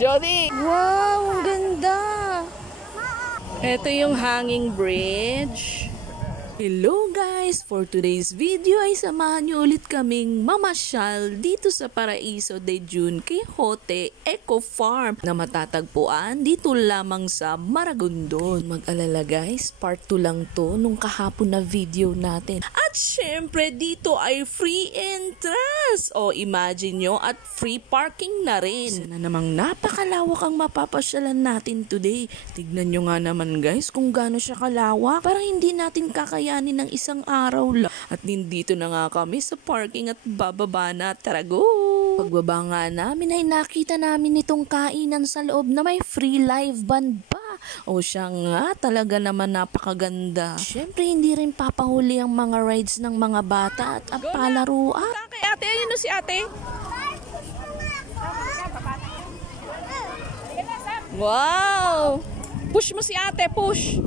Jody! Wow, ang ganda! Ito yung hanging bridge. Hello guys! For today's video ay samahan nyo ulit kaming mamasyal dito sa Paraiso de June kay Jote Eco Farm na matatagpuan dito lamang sa Maragondon. Mag-alala guys, part 2 lang to nung kahapon na video natin. At syempre dito ay free entrance! O imagine nyo, at free parking na rin. Sana namang napakalawak ang mapapasyalan natin today. Tignan nyo nga naman guys kung gaano siya kalawak. Parang hindi natin kakayanin ng isang araw lang. At dito na nga kami sa parking at bababa na. Tara go! Pagbaba nga namin ay nakita namin itong kainan sa loob na may free live band pa. O siya nga, talaga naman napakaganda. Siyempre hindi rin papahuli ang mga rides ng mga bata at ang palaruan. Saan kay ate? Ayun si ate. Wow! Push mo si ate, push!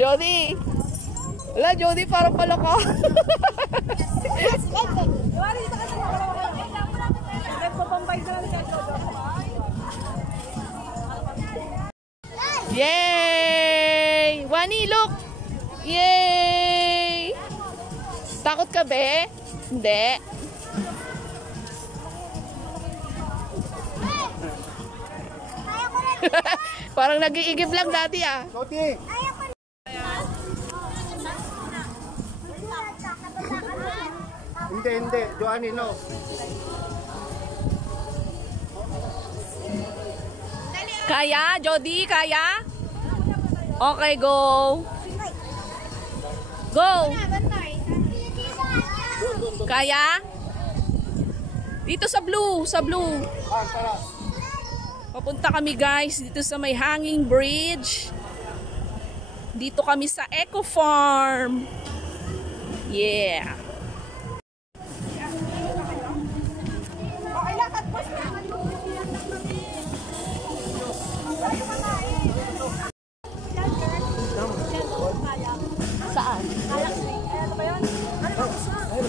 Jody! Wala, Jody, parang pala ka. Yay! Wani, look! Yay! Takot ka, be? Hindi. Parang nag-iigib lang dati ah. Hindi. Joanny, no. Kaya? Jody, kaya? Okay, go. Go. Kaya? Dito sa blue, Papunta kami guys dito sa may hanging bridge. Dito kami sa Eco Farm. Yeah. Saan?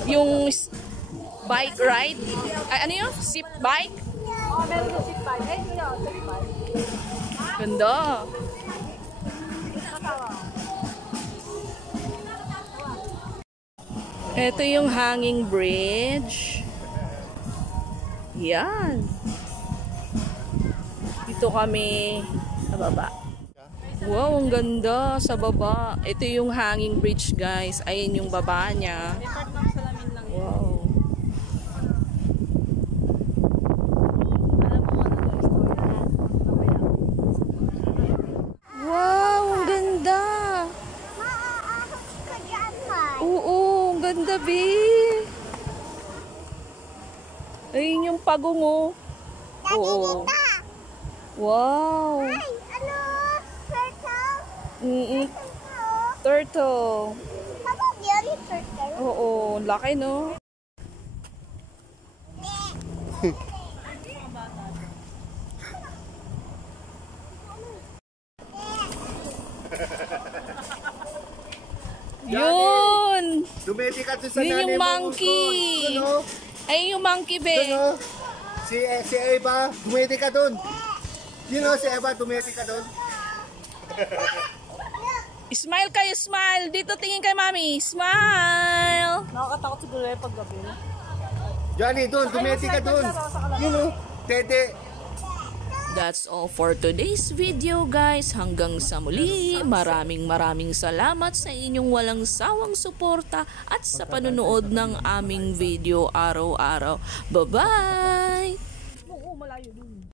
Yung bike ride? Ay, ano yun? Zip bike? Oh, meron yung zip bike. Eh, yun, zip bike. Ganda. Ito yung hanging bridge. Yan. Dito kami sa baba. Wow, ang ganda sa baba. Ito yung hanging bridge, guys. Ayun yung baba niya. Wow. Wow, ang ganda. Oo, ang ganda, babe. Ayun yung pagungo. Oo. Wow. Turtle. Oo, laki no? Yun! Dumedi ka doon sa yun yung monkey. Ay, yung monkey, be. Si Eva, dumedi ka doon. You know, si Eva, dumedi ka doon. Smile kayo, smile. Dito tingin kay mami. Smile. Nakakatakot siguro yung paggabi. Johnny, doon, dumedi ka doon. You know, Tete. That's all for today's video guys. Hanggang sa muli. Maraming salamat sa inyong walang sawang suporta at sa panonood ng aming video araw-araw. Bye-bye! Oo, malayo.